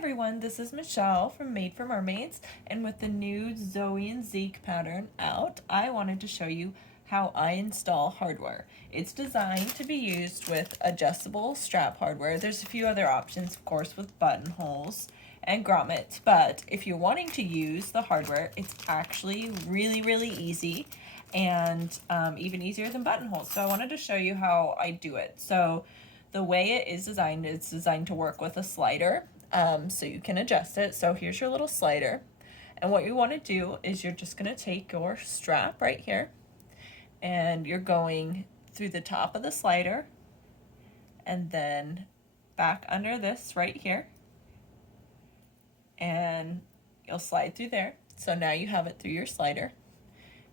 everyone, this is Michelle from Made for Mermaids, and with the new Zoey and Zeke pattern out, I wanted to show you how I install hardware. It's designed to be used with adjustable strap hardware. There's a few other options, of course, with buttonholes and grommets, but if you're wanting to use the hardware, it's actually really easy and even easier than buttonholes. So I wanted to show you how I do it. So the way it is designed, it's designed to work with a slider, so you can adjust it. So here's your little slider, and what you want to do is you're just going to take your strap right here, and you're going through the top of the slider, and then back under this right here, and you'll slide through there. So now you have it through your slider,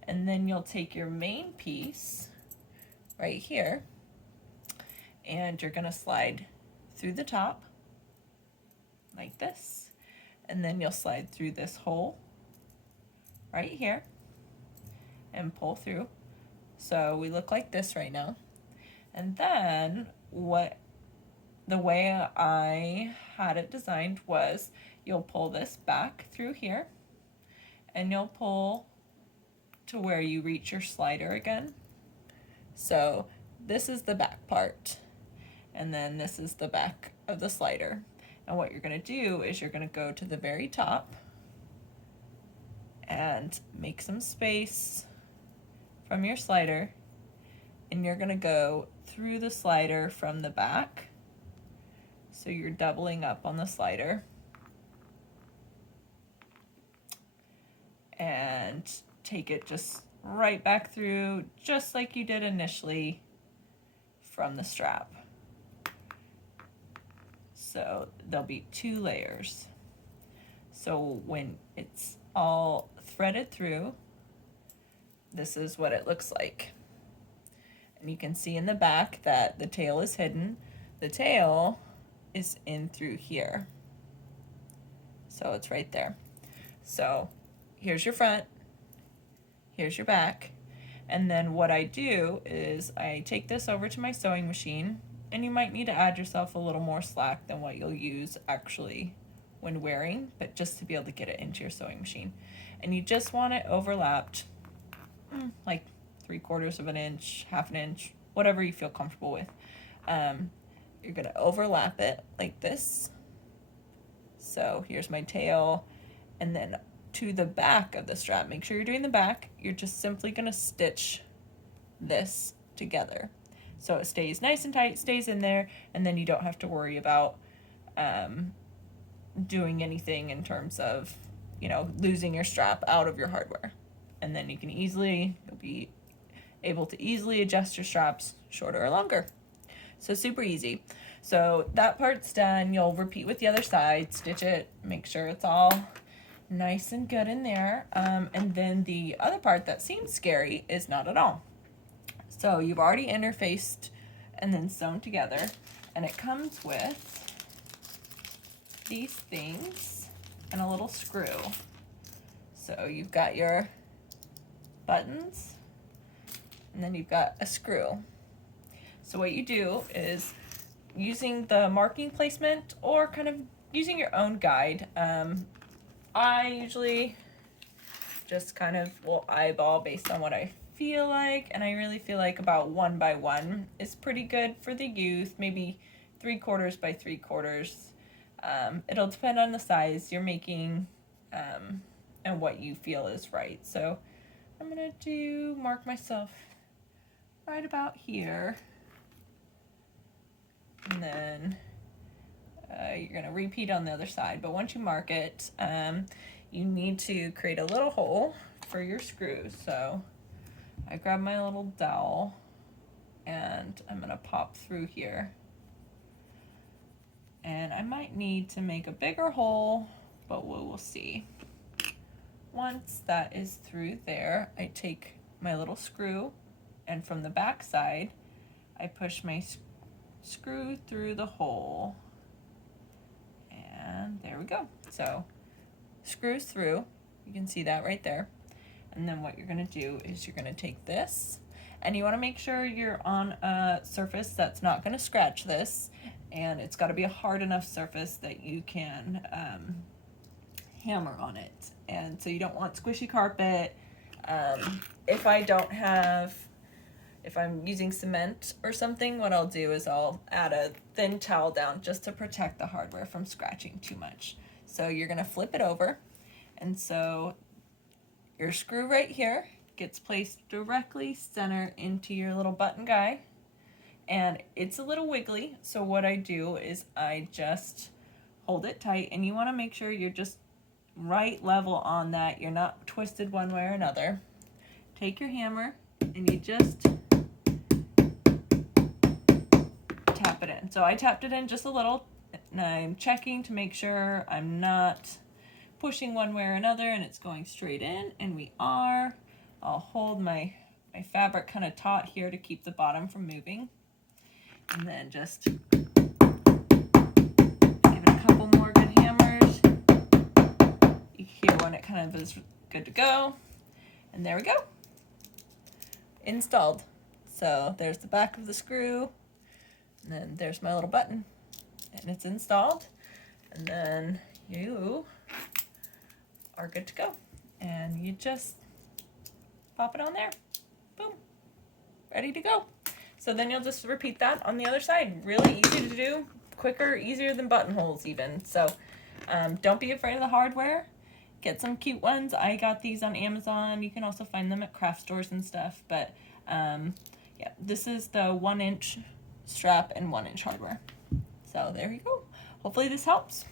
and then you'll take your main piece right here, and you're gonna slide through the top like this, and then you'll slide through this hole right here and pull through. So we look like this right now. And then the way I had it designed was you'll pull this back through here, and you'll pull to where you reach your slider again. So this is the back part, and then this is the back of the slider. And what you're going to do is you're going to go to the very top and make some space from your slider, and you're going to go through the slider from the back. So you're doubling up on the slider, and take it just right back through, just like you did initially from the strap. So there'll be 2 layers. So when it's all threaded through, this is what it looks like. And you can see in the back that the tail is hidden. The tail is in through here. So it's right there. So here's your front, here's your back, and then what I do is I take this over to my sewing machine, and you might need to add yourself a little more slack than what you'll use actually when wearing, but just to be able to get it into your sewing machine. And you just want it overlapped like 3/4 of an inch, half an inch, whatever you feel comfortable with. You're gonna overlap it like this. So here's my tail, and then to the back of the strap, make sure you're doing the back, you're just simply gonna stitch this together. So it stays nice and tight, stays in there, and then you don't have to worry about doing anything in terms of, losing your strap out of your hardware. And then you'll be able to easily adjust your straps shorter or longer. So super easy. So that part's done. You'll repeat with the other side, stitch it, make sure it's all nice and good in there. And then the other part that seems scary is not at all. So you've already interfaced and then sewn together, and it comes with these things and a little screw. So you've got your buttons, and then you've got a screw. So what you do is, using the marking placement or kind of using your own guide, I usually just kind of will eyeball based on what I feel like, and I really feel like about 1 by 1 is pretty good for the youth, maybe 3/4 by 3/4. It'll depend on the size you're making and what you feel is right. So I'm gonna mark myself right about here, and then you're gonna repeat on the other side. But once you mark it, you need to create a little hole for your screws. So I grab my little dowel, and I'm gonna pop through here. And I might need to make a bigger hole, but we will see. Once that is through there, I take my little screw, and from the back side, I push my screw through the hole. And there we go. So screws through, you can see that right there. And then what you're gonna do is you're gonna take this, and you wanna make sure you're on a surface that's not gonna scratch this. and it's got to be a hard enough surface that you can hammer on it. And so you don't want squishy carpet. If I'm using cement or something, what I'll do is I'll add a thin towel down just to protect the hardware from scratching too much. So you're gonna flip it over, and so your screw right here gets placed directly center into your little button guy, and it's a little wiggly, so what I do is I just hold it tight, and you want to make sure you're just right level on that, you're not twisted one way or another. Take your hammer and you just tap it in. So I tapped it in just a little, and I'm checking to make sure I'm not pushing one way or another and it's going straight in, and we are. I'll hold my fabric kind of taut here to keep the bottom from moving, and then just give it a couple more good hammers. You hear when it kind of is good to go, and there we go. Installed. So there's the back of the screw, and then there's my little button, and it's installed, and then you are good to go, and you just pop it on there. Boom, ready to go. So then you'll just repeat that on the other side. Really easy to do, quicker, easier than buttonholes even. So don't be afraid of the hardware. Get some cute ones. I got these on Amazon. You can also find them at craft stores and stuff. But yeah, this is the 1-inch strap and 1-inch hardware. So there you go. Hopefully this helps.